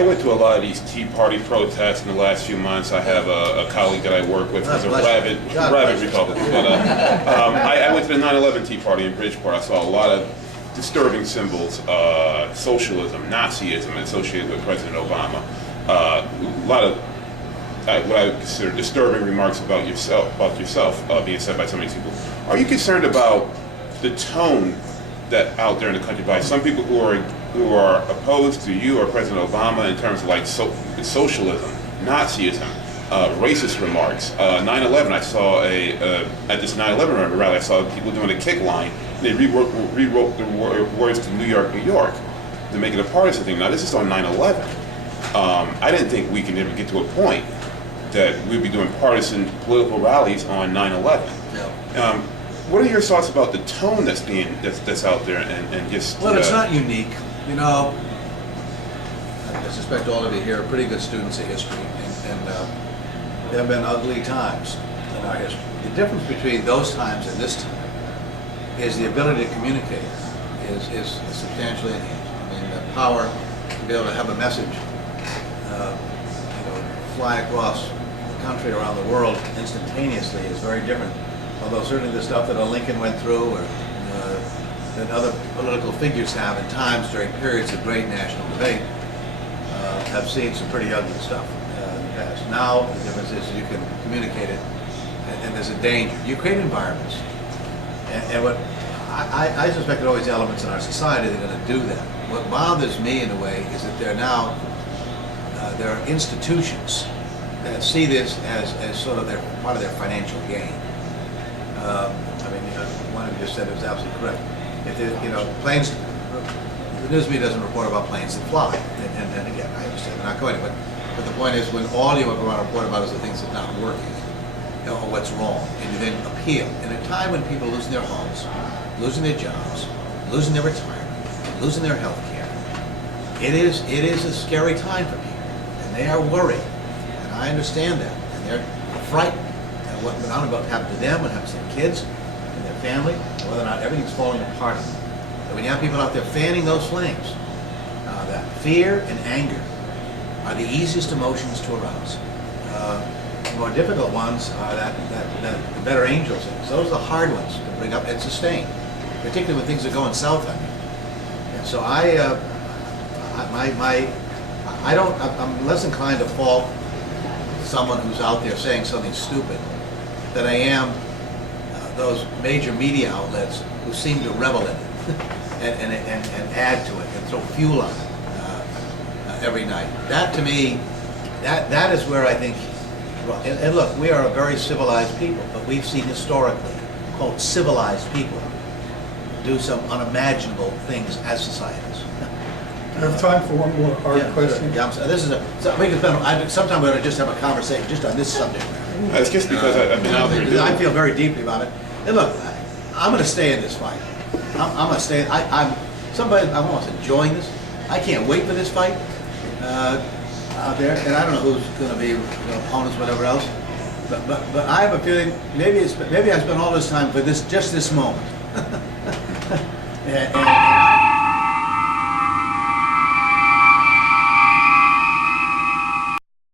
I went to a lot of these Tea Party protests in the last few months. I have a colleague that I work with who's a rabid Republican. But I went to the 9/11 Tea Party in Bridgeport. I saw a lot of disturbing symbols, socialism, Nazism associated with President Obama. A lot of what I would consider disturbing remarks about yourself being said by so many people. Are you concerned about the tone that out there in the country by some people who are opposed to you or President Obama in terms of like socialism, Nazism, racist remarks? 9/11, I saw at this 9/11 rally, I saw people doing a kick line. They rewrote the words to New York, New York, to make it a partisan thing. Now this is on 9/11. I didn't think we can ever get to a point that we'd be doing partisan political rallies on 9/11. No. What are your thoughts about the tone that's out there and just? Well, it's not unique. You know, I suspect all of you here are pretty good students of history, and there have been ugly times in our history. The difference between those times and this time is the ability to communicate is substantially enhanced. I mean, the power to be able to have a message, fly across the country, around the world instantaneously is very different. Although certainly the stuff that Lincoln went through, or that other political figures have at times during periods of great national debate, have seen some pretty ugly stuff in the past. Now the difference is you can communicate it, and there's a danger. You create environments, and what I suspect there are always elements in our society that are going to do that. What bothers me in a way is that there are institutions that see this as sort of part of their financial gain. One of you just said it was absolutely correct. Planes, the news media doesn't report about planes that fly. And again, I understand they're not going to, but the point is when all you ever want to report about is the things that are not working, or what's wrong, and you then appeal. In a time when people are losing their homes, losing their jobs, losing their retirement, losing their health care, it is a scary time for people, and they are worried, and I understand that, and they're frightened. What not about to happen to them, what happens to their kids and their family, and whether or not everything's falling apart. And when you have people out there fanning those flames, that fear and anger are the easiest emotions to arouse. The more difficult ones are the better angel things. Those are the hard ones to bring up and sustain, particularly when things are going south on you. And so I'm less inclined to fault someone who's out there saying something stupid than I am those major media outlets who seem to revel in it and add to it and throw fuel on it every night. That to me, that is where I think, and look, we are a very civilized people, but we've seen historically, quote, civilized people do some unimaginable things as societies. I have time for one more hard question. Yeah, sometime we ought to just have a conversation just on this subject matter. It's just because I've been out there. Because I feel very deeply about it. And look, I'm going to stay in this fight. I'm going to stay. I'm almost enjoying this. I can't wait for this fight out there. And I don't know who's going to be opponents, whatever else. But I have a feeling maybe I spent all this time for just this moment. and